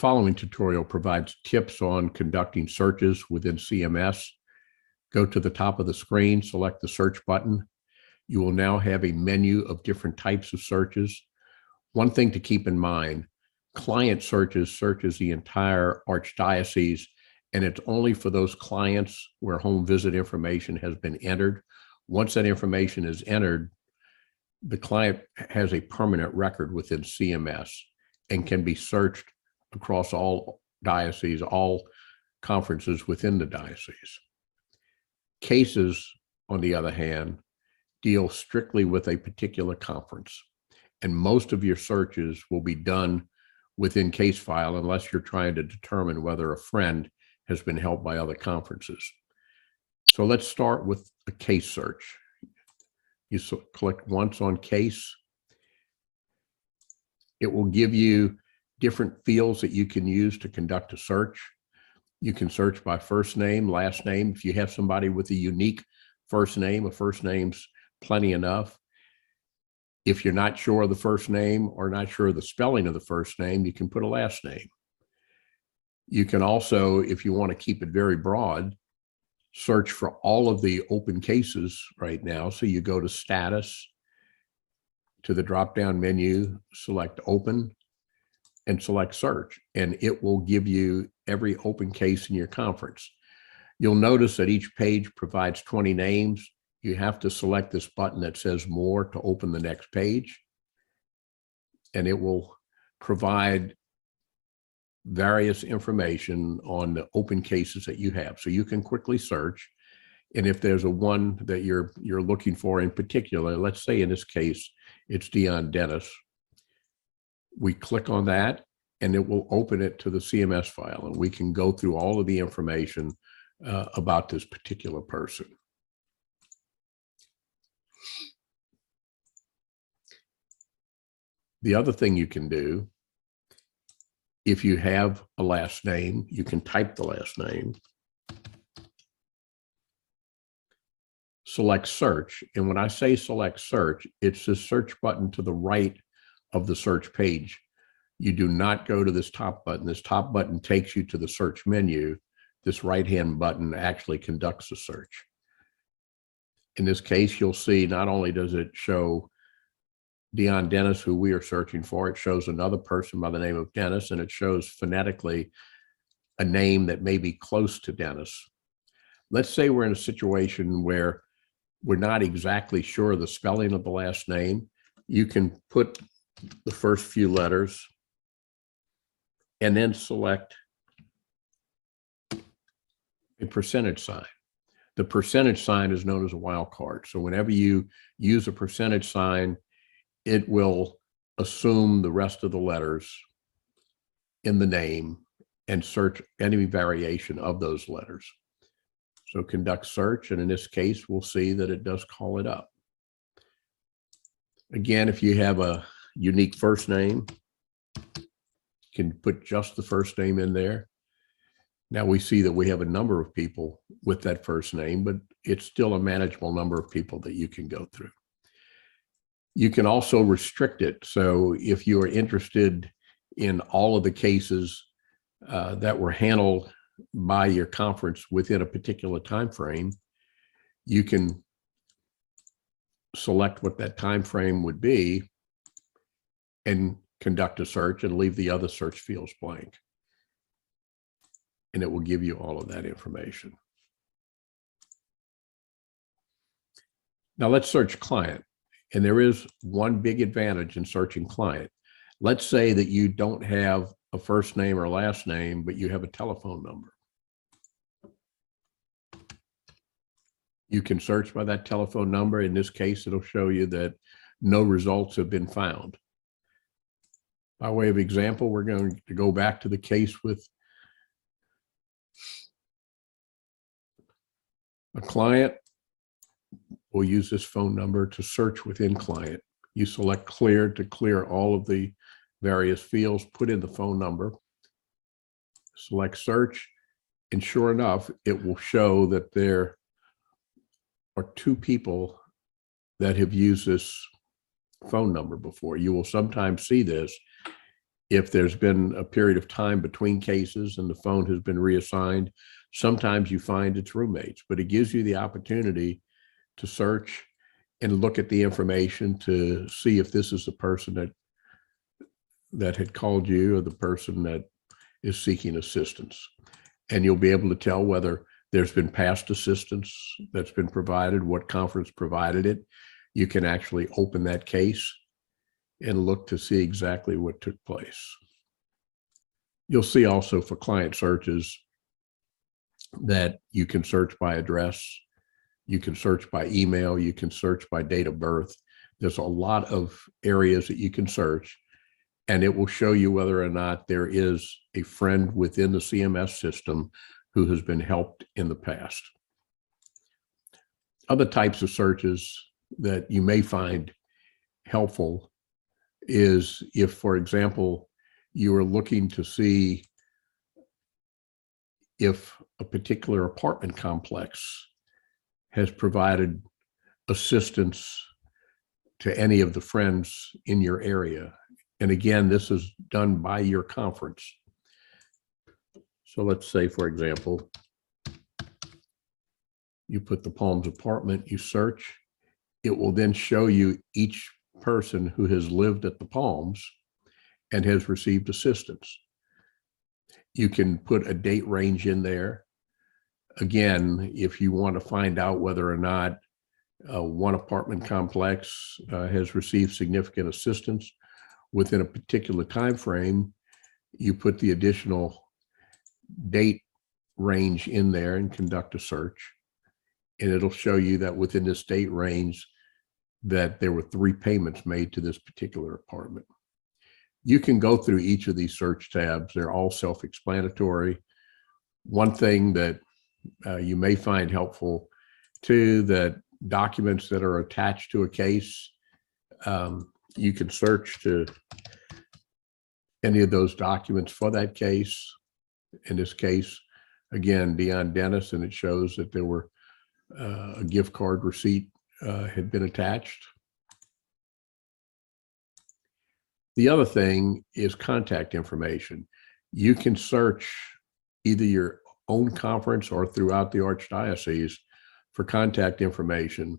following tutorial provides tips on conducting searches within CMS. Go to the top of the screen, select the search button. You will now have a menu of different types of searches. One thing to keep in mind, client searches searches the entire Archdiocese, and it's only for those clients where home visit information has been entered. Once that information is entered, the client has a permanent record within CMS and can be searched across all dioceses, all conferences within the diocese. Cases, on the other hand, deal strictly with a particular conference, and most of your searches will be done within case file unless you're trying to determine whether a friend has been helped by other conferences. So let's start with a case search. You click once on case. It will give you different fields that you can use to conduct a search. You can search by first name, last name. If you have somebody with a unique first name, a first name's plenty enough. If you're not sure of the first name or not sure of the spelling of the first name, you can put a last name. You can also, if you want to keep it very broad, search for all of the open cases right now. So you go to status, to the drop-down menu, select open, and select search, and it will give you every open case in your conference. You'll notice that each page provides 20 names. You have to select this button that says more to open the next page, and it will provide various information on the open cases that you have. So you can quickly search. And if there's a one that you're looking for in particular, let's say in this case, it's Dion Dennis. We click on that and it will open it to the CMS file, and we can go through all of the information about this particular person. The other thing you can do, if you have a last name, you can type the last name, select search. And when I say select search, it's the search button to the right of the search page. You do not go to this top button. This top button takes you to the search menu. This right-hand button actually conducts the search. In this case, you'll see not only does it show Dion Dennis, who we are searching for, it shows another person by the name of Dennis, and it shows phonetically a name that may be close to Dennis. Let's say we're in a situation where we're not exactly sure of the spelling of the last name. You can put the first few letters and then select a percentage sign. The percentage sign is known as a wildcard. So whenever you use a percentage sign, it will assume the rest of the letters in the name and search any variation of those letters. So conduct search, and in this case, we'll see that it does call it up. Again, if you have a unique first name, you can put just the first name in there. Now we see that we have a number of people with that first name, but it's still a manageable number of people that you can go through. You can also restrict it. So if you are interested in all of the cases that were handled by your conference within a particular time frame, you can select what that time frame would be and conduct a search and leave the other search fields blank. And it will give you all of that information. Now let's search client. And there is one big advantage in searching client. Let's say that you don't have a first name or last name, but you have a telephone number. You can search by that telephone number. In this case, it'll show you that no results have been found. By way of example, we're going to go back to the case with a client. We'll use this phone number to search within client. You select clear to clear all of the various fields, put in the phone number, select search, and sure enough, it will show that there are two people that have used this phone number before. You will sometimes see this If there's been a period of time between cases and the phone has been reassigned, sometimes you find it's roommates, but it gives you the opportunity to search and look at the information to see if this is the person that had called you or the person that is seeking assistance. And you'll be able to tell whether there's been past assistance that's been provided, what conference provided it. You can actually open that case and look to see exactly what took place. You'll see also for client searches that you can search by address, you can search by email, you can search by date of birth. There's a lot of areas that you can search, and it will show you whether or not there is a friend within the CMS system who has been helped in the past. Other types of searches that you may find helpful is if, for example, you are looking to see if a particular apartment complex has provided assistance to any of the friends in your area. And again, this is done by your conference. So let's say, for example, you put the Palms apartment, you search, it will then show you each person who has lived at the Palms and has received assistance. You can put a date range in there. Again, if you want to find out whether or not one apartment complex has received significant assistance within a particular time frame, you put the additional date range in there and conduct a search. And it'll show you that within this date range that there were 3 payments made to this particular apartment. You can go through each of these search tabs. They're all self-explanatory. One thing that you may find helpful too, that documents that are attached to a case, you can search to any of those documents for that case. In this case, again, Dion Dennis, and it shows that there were a gift card receipt had been attached. The other thing is contact information. You can search either your own conference or throughout the Archdiocese for contact information.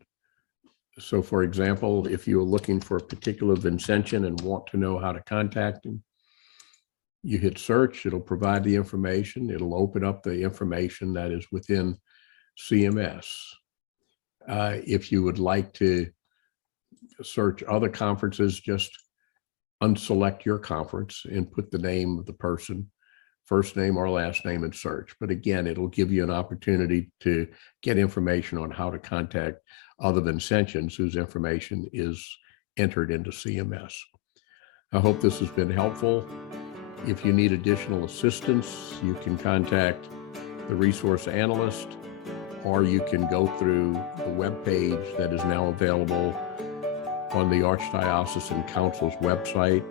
So for example, if you're looking for a particular Vincentian and want to know how to contact him, you hit search, it'll provide the information. It'll open up the information that is within CMS. If you would like to search other conferences, just unselect your conference and put the name of the person, first name or last name, and search. But again, it'll give you an opportunity to get information on how to contact other Vincentians whose information is entered into CMS. I hope this has been helpful. If you need additional assistance, you can contact the resource analyst, or you can go through the webpage that is now available on the Archdiocesan Council's website.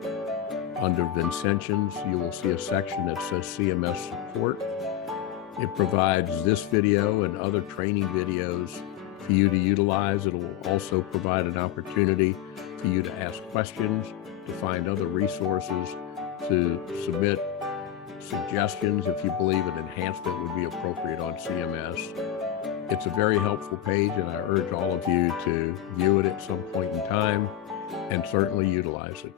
Under Vincentians, you will see a section that says CMS support. It provides this video and other training videos for you to utilize. It will also provide an opportunity for you to ask questions, to find other resources, to submit suggestions if you believe an enhancement would be appropriate on CMS. It's a very helpful page, and I urge all of you to view it at some point in time and certainly utilize it.